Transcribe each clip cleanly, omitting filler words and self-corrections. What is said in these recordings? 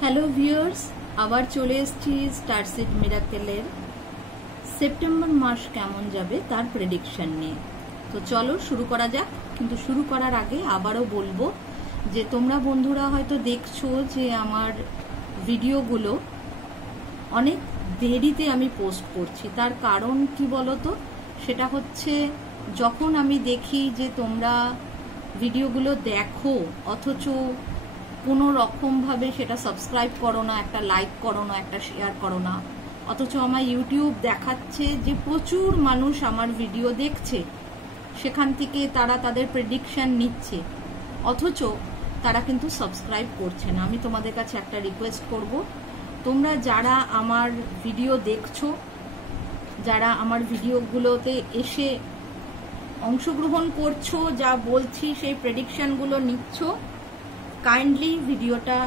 Hello viewers, আবার চলে এসেছি স্টারসিড মিরাকেলের সেপ্টেম্বর মাস কেমন যাবে তার প্রেডিকশন নিয়ে। তো চলো শুরু করা যাক। কিন্তু শুরু করার আগে আবারও বলবো যে তোমরা বন্ধুরা হয়তো দেখছো যে আমার ভিডিওগুলো অনেক দেরিতে আমি পোস্ট করছি। তার কারণ কি বলো তো, সেটা হচ্ছে যখন আমি দেখি যে তোমরা ভিডিওগুলো দেখো অথচ কোনো রকমভাবে সেটা সাবস্ক্রাইব করো না, একটা লাইক করো না, একটা শেয়ার করো না, অথচ আমার ইউটিউব দেখাচ্ছে যে প্রচুর মানুষ আমার ভিডিও দেখছে, সেখান থেকে তারা তাদের প্রেডিকশন নিচ্ছে, অথচ তারা কিন্তু সাবস্ক্রাইব করছে না। আমি তোমাদের কাছে একটা রিকোয়েস্ট করব, তোমরা যারা আমার ভিডিও দেখছো, যারা আমার ভিডিওগুলোতে এসে অংশগ্রহণ করছো, যা বলছি সেই প্রেডিকশনগুলো নিচ্ছ, কাইন্ডলি ভিডিওটা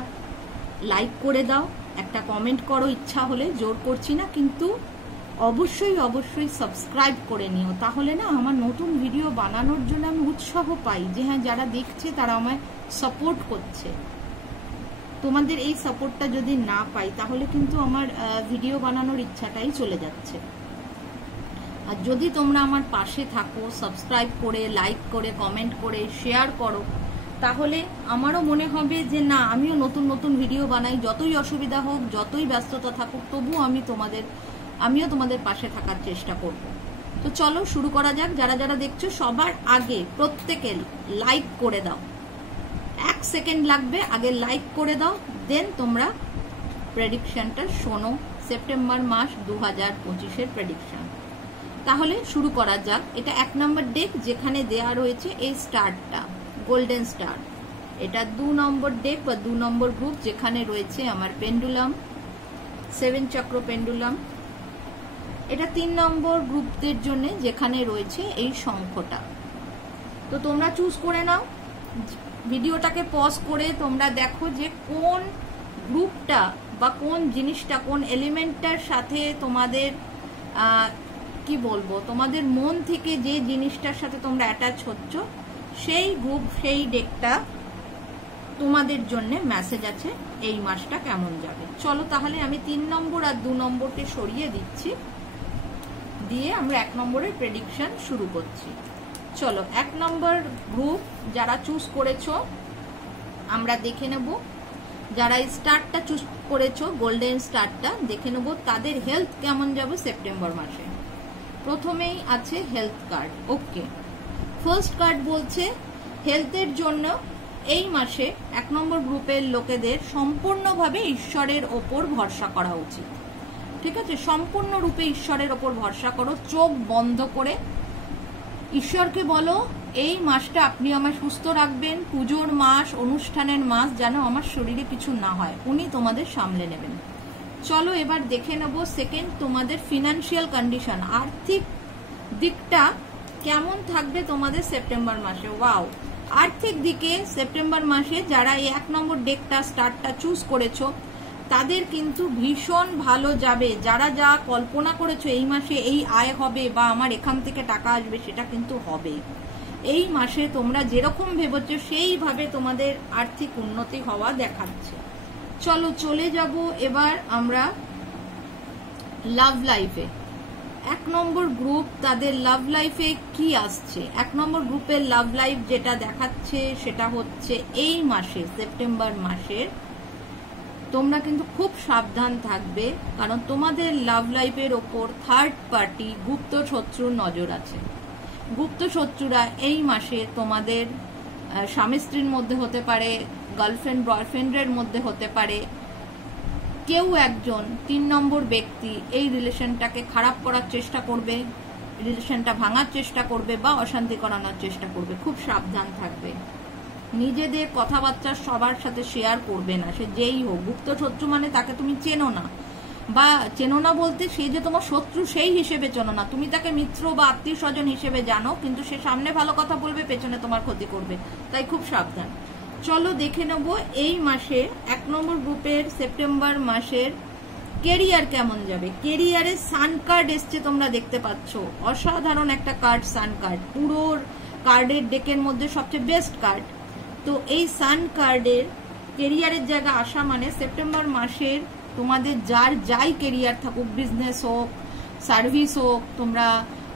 লাইক করে দাও, একটা কমেন্ট করো ইচ্ছা হলে, জোর করছি না, কিন্তু অবশ্যই অবশ্যই সাবস্ক্রাইব করে নিও। তাহলে না আমার নতুন ভিডিও বানানোর জন্য আমি উৎসাহ পাই যে হ্যাঁ যারা দেখছে তারা আমায় সাপোর্ট করছে। তোমাদের এই সাপোর্টটা যদি না পাই তাহলে কিন্তু আমার ভিডিও বানানোর ইচ্ছাটাই চলে যাচ্ছে। আর যদি তোমরা আমার পাশে থাকো, সাবস্ক্রাইব করে, লাইক করে, কমেন্ট করে, শেয়ার করো, তাহলে আমারও মনে হবে যে না আমিও নতুন নতুন ভিডিও বানাই, যতই অসুবিধা হোক, যতই ব্যস্ততা থাকুক, তবুও আমিও তোমাদের পাশে থাকার চেষ্টা করব। তো চলো শুরু করা যাক। যারা যারা দেখছো সবার আগে প্রত্যেকে লাইক করে দাও, 1 সেকেন্ড লাগবে, আগে লাইক করে দাও, দেন তোমরা প্রেডিকশনটা শোনো, সেপ্টেম্বর মাস 2025-এর প্রেডিকশন। তাহলে শুরু করা যাক। এটা 1 নম্বর ডেক, যেখানে দেয়া রয়েছে এই স্টারটা, গোল্ডেন স্টার। এটা 2 নম্বর ডেক বা 2 নম্বর গ্রুপ, যেখানে রয়েছে আমার পেন্ডুলাম, 7 চক্র পেন্ডুলাম। এটা 3 নম্বর গ্রুপদের জন্য, যেখানে রয়েছে এই শঙ্খটা। তো তোমরা চুজ করে নাও, ভিডিওটাকে পজ করে তোমরা দেখো যে কোন গ্রুপটা বা কোন জিনিসটা, কোন এলিমেন্টটার সাথে তোমাদের কি বলবো, তোমাদের মন থেকে যে জিনিসটার সাথে তোমরা অ্যাটাচ হচ্ছ, সেই গ্রুপ, সেই ডেকটা তোমাদের জন্য মেসেজ আছে এই মাসটা কেমন যাবে। চলো তাহলে আমি 3 নম্বর আর 2 নম্বরকে সরিয়ে দিচ্ছি, দিয়ে আমরা 1 নম্বরের প্রেডিকশন শুরু করছি। চলো 1 নম্বর গ্রুপ যারা চুজ করেছো আমরা দেখে নেব। যারা এই স্টারটা চুজ করেছো, গোল্ডেন স্টারটা, দেখে নেব তাদের হেলথ কেমন যাবে সেপ্টেম্বর মাসে। প্রথমেই আছে হেলথ কার্ড। ওকে, ফার্স্ট কার্ড বলছে হেলথের জন্য এই মাসে 1 নম্বর গ্রুপের লোকেদের সম্পূর্ণভাবে ঈশ্বরের ওপর ভরসা করা উচিত। ঠিক আছে, সম্পূর্ণরূপে ঈশ্বরের ওপর ভরসা করো, চোখ বন্ধ করে ঈশ্বরকে বলো এই মাসটা আপনি আমায় সুস্থ রাখবেন, পুজোর মাস, অনুষ্ঠানের মাস, যেন আমার শরীরে কিছু না হয়, উনি তোমাদের সামলে নেবেন। চলো এবার দেখে নেব সেকেন্ড, তোমাদের ফিনান্সিয়াল কন্ডিশন, আর্থিক দিকটা কেমন থাকবে তোমাদের সেপ্টেম্বর মাসে। ওয়াও, আর্থিক দিকে সেপ্টেম্বর মাসে যারা এই 1 নম্বর ডেকটা, স্টারটা চুজ করেছো, তাদের কিন্তু ভীষণ ভালো যাবে। যারা যা কল্পনা করেছো এই মাসে এই আয় হবে বা আমার এখান থেকে টাকা আসবে, সেটা কিন্তু হবে। এই মাসে তোমরা যেরকম ভেবেছো সেইভাবে তোমাদের আর্থিক উন্নতি হওয়া দেখাচ্ছে। চলো চলে যাব এবার আমরা লাভ লাইফে। 1 নম্বর গ্রুপ, তাদের লাভ লাইফে কি আসছে? 1 নম্বর গ্রুপের লাভ লাইফ যেটা দেখাচ্ছে সেটা হচ্ছে এই মাসে, সেপ্টেম্বর মাসের, তোমরা কিন্তু খুব সাবধান থাকবে, কারণ তোমাদের লাভ লাইফের ওপর থার্ড পার্টি, গুপ্ত শত্রুর নজর আছে। গুপ্ত শত্রুরা এই মাসে তোমাদের স্বামী স্ত্রীর মধ্যে হতে পারে, গার্লফ্রেন্ড বয়ফ্রেন্ডের মধ্যে হতে পারে, কেউ একজন 3 নম্বর ব্যক্তি এই রিলেশনটাকে খারাপ করার চেষ্টা করবে, রিলেশনটা ভাঙার চেষ্টা করবে বা অশান্তি করানোর চেষ্টা করবে। খুব সাবধান থাকবে, নিজেদের কথাবার্তা সবার সাথে শেয়ার করবে না, সে যেই হোক। গুপ্ত শত্রু মানে তাকে তুমি চেনো না, বা চেনো না বলতে সে যে তোমার শত্রু সেই হিসেবে চেনো না, তুমি তাকে মিত্র বা আত্মীয় স্বজন হিসেবে জানো, কিন্তু সে সামনে ভালো কথা বলবে, পেছনে তোমার ক্ষতি করবে, তাই খুব সাবধান। চলো দেখে নেব এই মাসে 1 নম্বর গ্রুপের সেপ্টেম্বর মাসের কেরিয়ার কেমন যাবে। কেরিয়ারে সান কার্ড এসছে, তোমরা দেখতে পাচ্ছ, অসাধারণ একটা কার্ড সান কার্ড, পুরো কার্ডের ডেকের মধ্যে সবচেয়ে বেস্ট কার্ড। তো এই সান কার্ডের কেরিয়ারের জায়গা আসা মানে সেপ্টেম্বর মাসের তোমাদের যার যাই কেরিয়ার থাকুক, বিজনেস হোক, সার্ভিস হোক, তোমরা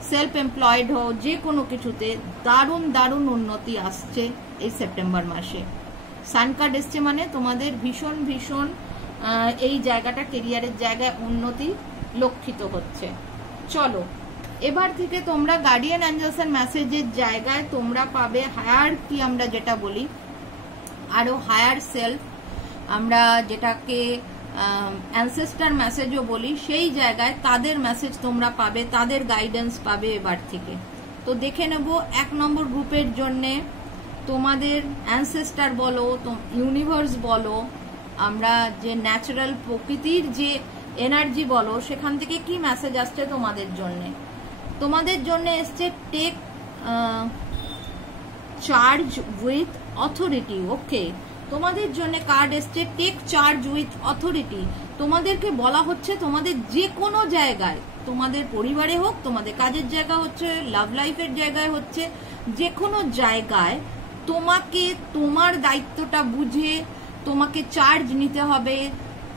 সেলফ এমপ্লয়েড হও, যে কোনো কিছুতে দারুণ দারুণ উন্নতি আসছে এই সেপ্টেম্বর মাসে। সান কার্ড এসছে মানে তোমাদের ভীষণ ভীষণ এই জায়গাটা কেরিয়ারের জায়গায় উন্নতি লক্ষিত হচ্ছে। চলো এবার থেকে তোমরা গার্ডিয়ান অ্যাঞ্জেলস এর মেসেজের জায়গায় তোমরা পাবে হায়ার কি আমরা যেটা বলি, আরো হায়ার সেলফ, আমরা যেটাকে অ্যানসেস্টার মেসেজও বলি, সেই জায়গায় তাদের মেসেজ তোমরা পাবে, তাদের গাইডেন্স পাবে এবার থেকে। তো দেখে নেব 1 নম্বর গ্রুপের জন্যে তোমাদের অ্যানসেস্টার বলো, ইউনিভার্স বলো, আমরা যে ন্যাচারাল প্রকৃতির যে এনার্জি বলো, সেখান থেকে কি মেসেজ আসছে তোমাদের জন্য। তোমাদের জন্য এসছে টেক চার্জ উইথ অথরিটি। ওকে, তোমাদের জন্য কার্ড এসছে টেক চার্জ উইথ অথরিটি। তোমাদেরকে বলা হচ্ছে তোমাদের যে কোনো জায়গায়, তোমাদের পরিবারে হোক, তোমাদের কাজের জায়গা হচ্ছে, লাভ লাইফের জায়গায় হচ্ছে, যে কোনো জায়গায় তোমাকে তোমার দায়িত্বটা বুঝে তোমাকে চার্জ নিতে হবে।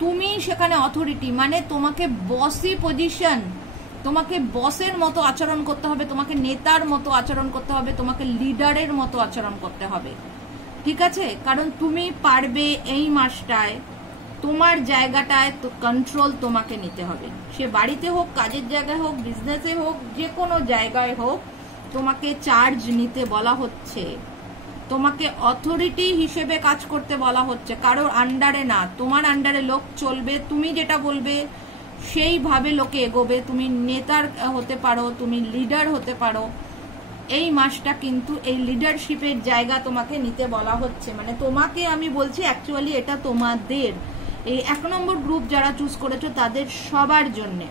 তুমি সেখানে অথরিটি, মানে তোমাকে বসি পজিশন, তোমাকে বসের মতো আচরণ করতে হবে, তোমাকে নেতার মতো আচরণ করতে হবে, তোমাকে লিডারের মতো আচরণ করতে হবে, ঠিক আছে? কারণ তুমি পারবে এই মাসটায় তোমার জায়গাটায় তো কন্ট্রোল তোমাকে নিতে হবে। সে বাড়িতে হোক, কাজের জায়গায় হোক, বিজনেসে হোক, যে কোনো জায়গায় হোক, তোমাকে চার্জ নিতে বলা হচ্ছে, তোমাকে অথরিটি হিসেবে কাজ করতে বলা হচ্ছে, কারোর আন্ডারে না। তোমার আন্ডারে লোক চলবে, তুমি যেটা বলবে সেইভাবে লোকে এগোবে। তুমি নেতার হতে পারো, তুমি লিডার হতে পারো। এই মাসটা কিন্তু এই লিডারশিপের জায়গা তোমাকে নিতে বলা হচ্ছে, মানে তোমাকে আমি বলছি, অ্যাকচুয়ালি এটা তোমাদের এই 1 নম্বর গ্রুপ যারা চুজ করেছো তাদের সবার জন্যে,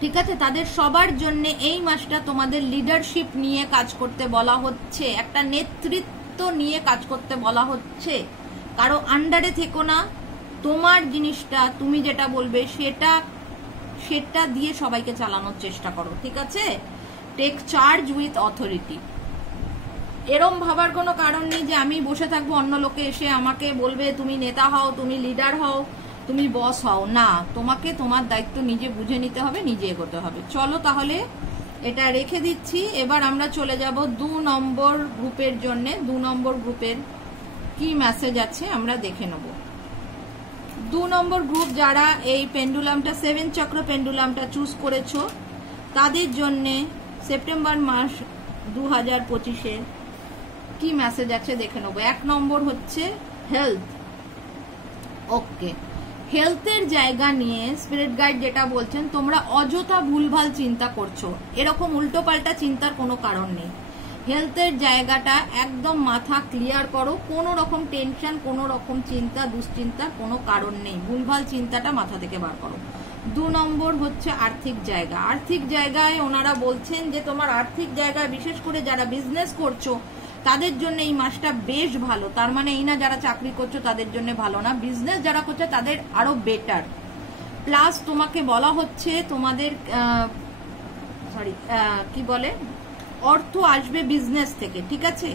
ঠিক আছে? তাদের সবার জন্য এই মাসটা তোমাদের লিডারশিপ নিয়ে কাজ করতে বলা হচ্ছে, একটা নেতৃত্ব নিয়ে কাজ করতে বলা হচ্ছে। কারো আন্ডারে থেকো না, তোমার জিনিসটা তুমি যেটা বলবে সেটা দিয়ে সবাইকে চালানোর চেষ্টা করো, ঠিক আছে? Take charge with authority. এরম ভাবার কোনো কারণ নেই যে আমি বসে থাকবো, অন্য লোকে এসে আমাকে বলবে তুমি নেতা হও, তুমি লিডার হও, তুমি বস হও। না, তোমাকে তোমার দায়িত্ব নিজে বুঝে নিতে হবে, নিজে এগোতে হবে। চলো তাহলে এটা রেখে দিচ্ছি। এবার আমরা চলে যাব 2 নম্বর গ্রুপের জন্য। 2 নম্বর গ্রুপের কি মেসেজ আছে আমরা দেখে নেব। 2 নম্বর গ্রুপ যারা এই পেন্ডুলামটা, 7 চক্র পেন্ডুলামটা চুজ করেছো, তাদের জন্য সেপ্টেম্বর মাস 2025-এ কি মেসেজ আছে দেখে নেবো। 1 নম্বর হচ্ছে হেলথ। ওকে, হেলথের জায়গা নিয়ে স্পিরিট গাইড যেটা বলছেন, তোমরা অযথা ভুলভাল চিন্তা করছো, এরকম উল্টো পাল্টা চিন্তার কোনো কারণ নেই। হেলথের জায়গাটা একদম মাথা ক্লিয়ার করো, কোনো রকম টেনশন, কোনো রকম চিন্তা দুশ্চিন্তার কোনো কারণ নেই, ভুলভাল চিন্তাটা মাথা থেকে বার করো। 2 নম্বর হচ্ছে আর্থিক জায়গা। আর্থিক জায়গায় ওনারা বলছেন যে তোমার আর্থিক জায়গায় বিশেষ করে যারা বিজনেস করছো তাদের জন্য এই মাসটা বেশ ভালো। তার মানে এই না যারা চাকরি করছো তাদের জন্য ভালো না, বিজনেস যারা করছে তাদের আরো বেটার। প্লাস তোমাকে বলা হচ্ছে তোমাদের কি বলে, অর্থ আসবে বিজনেস থেকে, ঠিক আছে?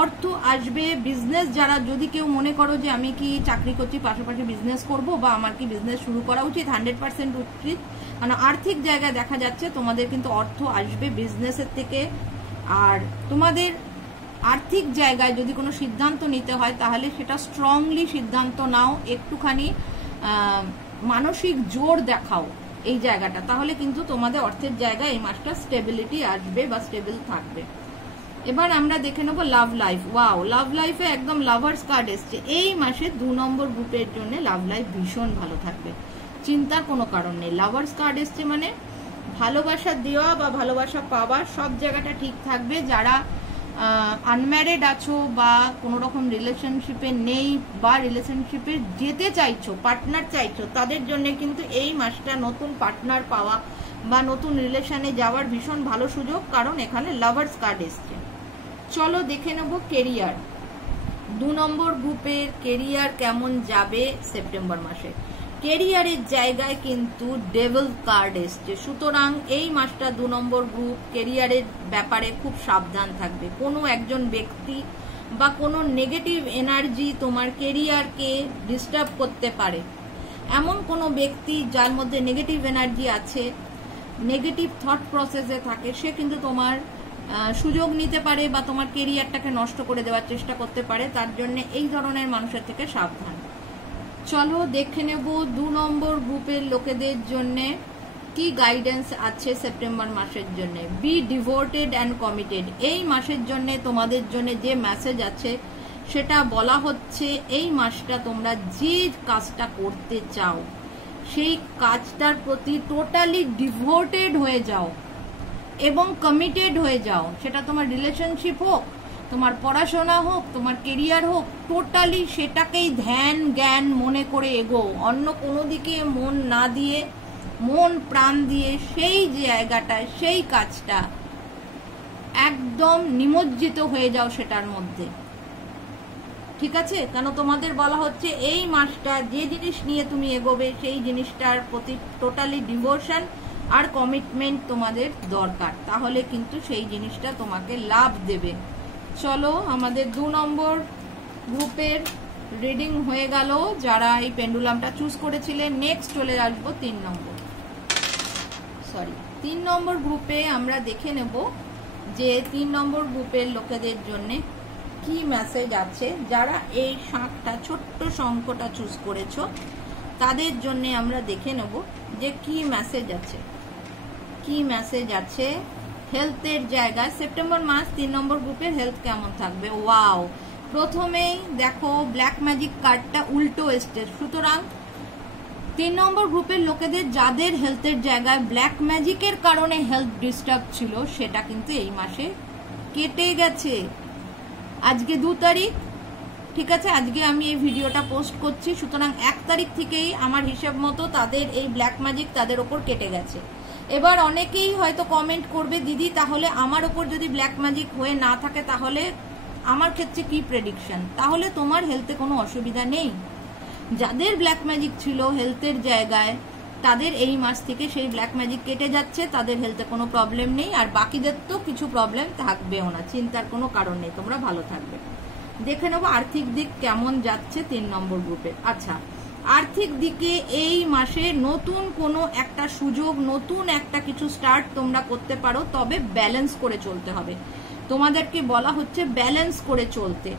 অর্থ আসবে বিজনেস যারা, যদি কেউ মনে করো যে আমি কি চাকরি করছি পাশাপাশি বিজনেস করব, বা আমার কি বিজনেস শুরু করা উচিত, 100% উচিত। মানে আর্থিক জায়গায় দেখা যাচ্ছে তোমাদের কিন্তু অর্থ আসবে বিজনেসের থেকে। আর তোমাদের আর্থিক জায়গায় যদি কোনো সিদ্ধান্ত নিতে হয় তাহলে সেটা স্ট্রংলি সিদ্ধান্ত নাও, একটুখানি মানসিক জোর দেখাও এই জায়গাটা, তাহলে কিন্তু তোমাদের অর্থের জায়গায় এই মাসটা স্টেবিলিটি আসবে বা স্টেবল থাকবে। এবার আমরা দেখে নেবো লাভ লাইফ। ওয়াও, লাভ লাইফে একদম লাভার্স কার্ড এসছে। এই মাসে 2 নম্বর গ্রুপের জন্য লাভ লাইফ ভীষণ ভালো থাকবে, চিন্তার কোনো কারণ নেই। লাভার্স কার্ড এসছে মানে ভালোবাসা দেওয়া বা ভালোবাসা পাওয়া সব জায়গাটা ঠিক থাকবে। যারা আনম্যারিড আছো বা কোনো রকম রিলেশনশিপে নেই বা রিলেশনশিপে যেতে চাইছো, পার্টনার চাইছো, তাদের জন্য কিন্তু এই মাসটা নতুন পার্টনার পাওয়া বা নতুন রিলেশনে যাওয়ার ভীষণ ভালো সুযোগ, কারণ এখানে লাভার্স কার্ড এসছে। চলো দেখে নেব কেরিয়ার। 2 নম্বর গ্রুপের কেরিয়ার কেমন যাবে সেপ্টেম্বর মাসে। কেরিয়ারের জায়গায় কিন্তু ডেভিল কার্ড এসছে, সুতরাং এই মাসটা 2 নম্বর গ্রুপ কেরিয়ারের ব্যাপারে খুব সাবধান থাকবে। কোনো একজন ব্যক্তি বা কোনো নেগেটিভ এনার্জি তোমার কেরিয়ারকে ডিস্টার্ব করতে পারে। এমন কোনো ব্যক্তি যার মধ্যে নেগেটিভ এনার্জি আছে, নেগেটিভ থট প্রসেসে থাকে, সে কিন্তু তোমার সুযোগ নিতে পারে বা তোমার কেরিয়ারটাকে নষ্ট করে দেওয়ার চেষ্টা করতে পারে। তার জন্য এই ধরনের মানুষের থেকে সাবধান। চলো দেখে নেব 2 নম্বর গ্রুপের লোকেদের জন্য কি গাইডেন্স আছে সেপ্টেম্বর মাসের জন্য। Be devoted and committed. এই মাসের জন্য তোমাদের জন্য যে মেসেজ আছে সেটা বলা হচ্ছে, এই মাসটা তোমরা যে কাজটা করতে চাও সেই কাজটার প্রতি টোটালি ডিভোটেড হয়ে যাও এবং কমিটেড হয়ে যাও। সেটা তোমার রিলেশনশিপ হোক, তোমার পড়াশোনা হোক, তোমার কেরিয়ার হোক, টোটালি সেটাকেই ধ্যান জ্ঞান মনে করে এগো। অন্য কোনো দিকে মন না দিয়ে, মন প্রাণ দিয়ে সেই জায়গাটায় সেই কাজটা একদম নিমজ্জিত হয়ে যাও সেটার মধ্যে। ঠিক আছে? কেন তোমাদের বলা হচ্ছে এই মাসটা যে জিনিস নিয়ে তুমি এগোবে সেই জিনিসটার প্রতি টোটালি ডিভোশন আর কমিটমেন্ট তোমাদের দরকার, তাহলে কিন্তু সেই জিনিসটা তোমাকে লাভ দেবে। চলো আমাদের 2 নম্বর গ্রুপের রিডিং হয়ে গেল যারা এই পেন্ডুলামটা চুজ করেছিলেন। নেক্সট চলে আসবো 3 নম্বর গ্রুপে। আমরা দেখে নেব যে 3 নম্বর গ্রুপের লোকেদের জন্য কি মেসেজ আছে। যারা এই শাঁখটা ছোট্ট শঙ্খটা চুজ করেছো তাদের জন্য আমরা দেখে নেব যে কি মেসেজ আছে। কি মেসেজ আছে হেলথের জায়গায় সেপ্টেম্বর মাস 3 নম্বর গ্রুপের হেলথ কেমন থাকবে। ওয়াও, প্রথমেই দেখো ব্ল্যাক ম্যাজিক কার্ডটা উল্টো এসছে। সুতরাং 3 নম্বর গ্রুপের লোকেদের যাদের হেলথের জায়গায় ব্ল্যাক ম্যাজিকের কারণে হেলথ ডিস্টার্ব ছিল সেটা কিন্তু এই মাসে কেটে গেছে। আজকে 2 তারিখ, ঠিক আছে, আজকে আমি এই ভিডিওটা পোস্ট করছি। সুতরাং 1 তারিখ থেকেই আমার হিসেব মতো তাদের এই ব্ল্যাক ম্যাজিক তাদের ওপর কেটে গেছে। এবার অনেকেই হয়তো কমেন্ট করবে, দিদি তাহলে আমার ওপর যদি ব্ল্যাক ম্যাজিক হয়ে না থাকে তাহলে আমার ক্ষেত্রে কি প্রেডিকশন? তাহলে তোমার হেলথে কোনো অসুবিধা নেই। যাদের ব্ল্যাক ম্যাজিক ছিল হেলথের জায়গায় তাদের এই মাস থেকে সেই ব্ল্যাক ম্যাজিক কেটে যাচ্ছে, তাদের হেলথে কোনো প্রবলেম নেই। আর বাকিদের তো কিছু প্রবলেম থাকবেও না, চিন্তার কোনো কারণ নেই, তোমরা ভালো থাকবে। দেখে নেবো আর্থিক দিক কেমন যাচ্ছে 3 নম্বর গ্রুপে। আচ্ছা, আর্থিক দিকে এই মাসে নতুন কোনো একটা সুযোগ, নতুন একটা কিছু স্টার্ট তোমরা করতে পারো, তবে ব্যালেন্স করে চলতে হবে। তোমাদেরকে বলা হচ্ছে ব্যালেন্স করে চলতে,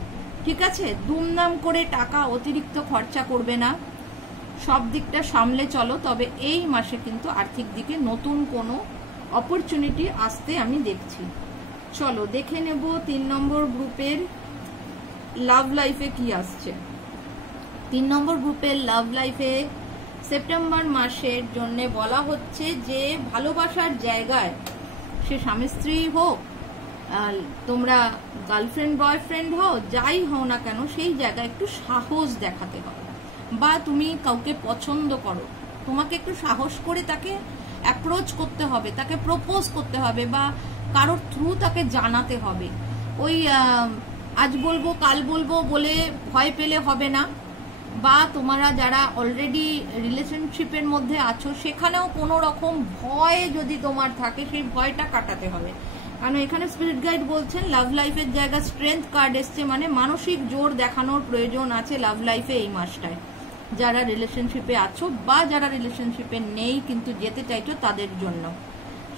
ঠিক আছে? দুমদাম করে টাকা অতিরিক্ত খরচা করবে না, সব দিকটা সামলে চলো। তবে এই মাসে কিন্তু আর্থিক দিকে নতুন কোনো অপরচুনিটি আসতে আমি দেখছি। চলো দেখে নেব 3 নম্বর গ্রুপের লাভ লাইফে কি আসছে। 3 নম্বর গ্রুপের লাভ লাইফে সেপ্টেম্বর মাসের জন্য বলা হচ্ছে যে ভালোবাসার জায়গায়, সে স্বামী স্ত্রী হোক, তোমরা গার্লফ্রেন্ড বয়ফ্রেন্ড হও, যাই হও না কেন, সেই জায়গায় একটু সাহস দেখাতে হবে। বা তুমি কাউকে পছন্দ করো, তোমাকে একটু সাহস করে তাকে অ্যাপ্রোচ করতে হবে, তাকে প্রপোজ করতে হবে, বা কারোর থ্রু তাকে জানাতে হবে। ওই আজ বলবো কাল বলবো বলে ভয় পেলে হবে না। বা তোমরা যারা অলরেডি রিলেশনশিপের মধ্যে আছো সেখানেও কোনো রকম ভয় যদি তোমার থাকে সেই ভয়টা কাটাতে হবে। কারণ এখানে স্পিরিট গাইড বলছেন লাভ লাইফের জায়গা স্ট্রেংথ কার্ড এসছে, মানে মানসিক জোর দেখানোর প্রয়োজন আছে লাভ লাইফে এই মাসটায়। যারা রিলেশনশিপে আছো বা যারা রিলেশনশিপে নেই কিন্তু যেতে চাইছো তাদের জন্য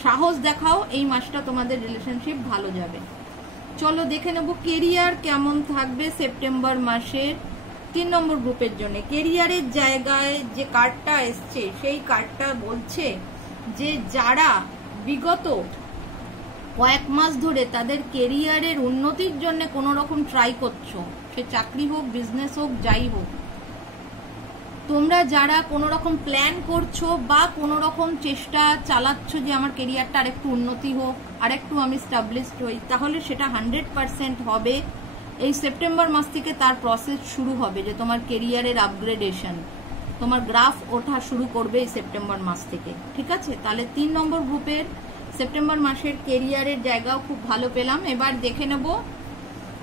সাহস দেখাও, এই মাসটা তোমাদের রিলেশনশিপ ভালো যাবে। চলো দেখে নেব কেরিয়ার কেমন থাকবে সেপ্টেম্বর মাসের 3 নম্বর গ্রুপের জন্য। কেরিয়ারের জায়গায় যে কার্ডটা এসছে সেই কার্ডটা বলছে যে যারা বিগত কয়েক মাস ধরে তাদের কেরিয়ারের উন্নতির জন্য কোনো রকম ট্রাই করছো, সে চাকরি হোক বিজনেস হোক যাই হোক, তোমরা যারা কোনো রকম প্ল্যান করছো বা কোনো রকম চেষ্টা চালাচ্ছ যে আমার কেরিয়ারটা আরেকটু উন্নতি হোক, আরেকটু আমি স্টাবলিশড হই, তাহলে সেটা 100% হবে। এই সেপ্টেম্বর মাস থেকে তার প্রসেস শুরু হবে যে তোমার কেরিয়ারের আপগ্রেডেশন, তোমার গ্রাফ ওঠা শুরু করবে এই সেপ্টেম্বর মাস থেকে, ঠিক আছে? তাহলে 3 নম্বর গ্রুপের সেপ্টেম্বর মাসের কেরিয়ারের জায়গাও খুব ভালো পেলাম। এবার দেখে নেব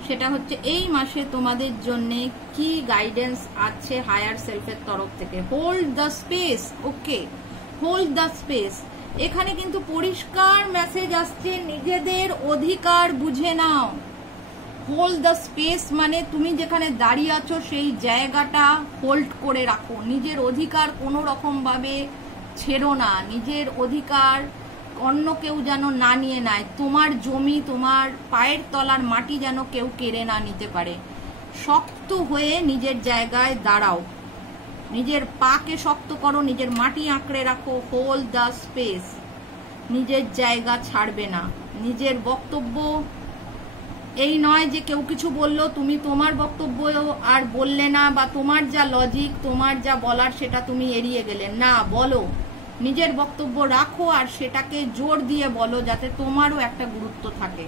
সেটা হচ্ছে এই মাসে তোমাদের জন্য কি গাইডেন্স আছে হায়ার সেলফের তরফ থেকে। Hold the space, okay, hold the space. এখানে কিন্তু পরিষ্কার মেসেজ আসছে নিজেদের অধিকার বুঝে নাও। হোল্ড দ্য স্পেস মানে তুমি যেখানে দাঁড়িয়ে আছো সেই জায়গাটা হোল্ড করে রাখো, নিজের অধিকার কোনো রকম ভাবে ছেড়ো না, নিজের অধিকার অন্য কেউ যেন না নিয়ে নেয়, তোমার জমি তোমার পায়ের তলার মাটি যেন কেউ কেড়ে না নিতে পারে। শক্ত হয়ে নিজের জায়গায় দাঁড়াও, নিজের পাকে শক্ত করো, নিজের মাটি আঁকড়ে রাখো, হোল্ড দ্য স্পেস, নিজের জায়গা ছাড়বে না। নিজের বক্তব্য এই নয় যে কেউ কিছু বললো তুমি তোমার বক্তব্য আর বললে না, বা তোমার যা লজিক তোমার যা বলার সেটা তুমি এড়িয়ে গেলে না, বলো, নিজের বক্তব্য রাখো আর সেটাকে জোর দিয়ে বলো যাতে তোমারও একটা গুরুত্ব থাকে।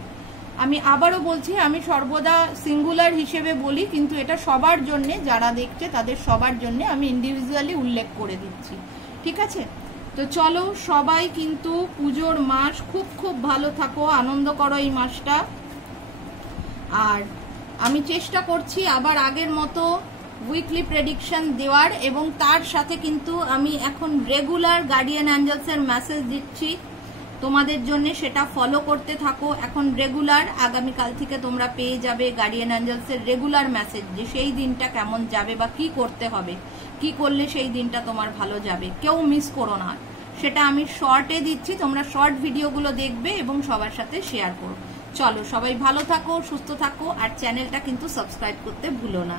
আমি আবারও বলছি, আমি সর্বদা সিঙ্গুলার হিসেবে বলি, কিন্তু এটা সবার জন্যে, যারা দেখছে তাদের সবার জন্যে আমি ইন্ডিভিজুয়ালি উল্লেখ করে দিচ্ছি, ঠিক আছে? তো চলো, সবাই কিন্তু পুজোর মাস খুব খুব ভালো থাকো, আনন্দ করো এই মাসটা। আর আমি চেষ্টা করছি আবার আগের মতো উইকলি প্রেডিকশন দেওয়ার, এবং তার সাথে কিন্তু আমি এখন রেগুলার গার্ডিয়ান অ্যাঞ্জেলসের মেসেজ দিচ্ছি তোমাদের জন্য, সেটা ফলো করতে থাকো। এখন রেগুলার আগামীকাল থেকে তোমরা পেয়ে যাবে গার্ডিয়ান অ্যাঞ্জেলসের রেগুলার মেসেজ, যে সেই দিনটা কেমন যাবে বা কি করতে হবে, কি করলে সেই দিনটা তোমার ভালো যাবে, কেউ মিস করো না। সেটা আমি শর্টে দিচ্ছি, তোমরা শর্ট ভিডিওগুলো দেখবে এবং সবার সাথে শেয়ার করো। চলো, সবাই ভালো থাকো, সুস্থ থাকো, আর চ্যানেলটা কিন্তু সাবস্ক্রাইব করতে ভুলো না।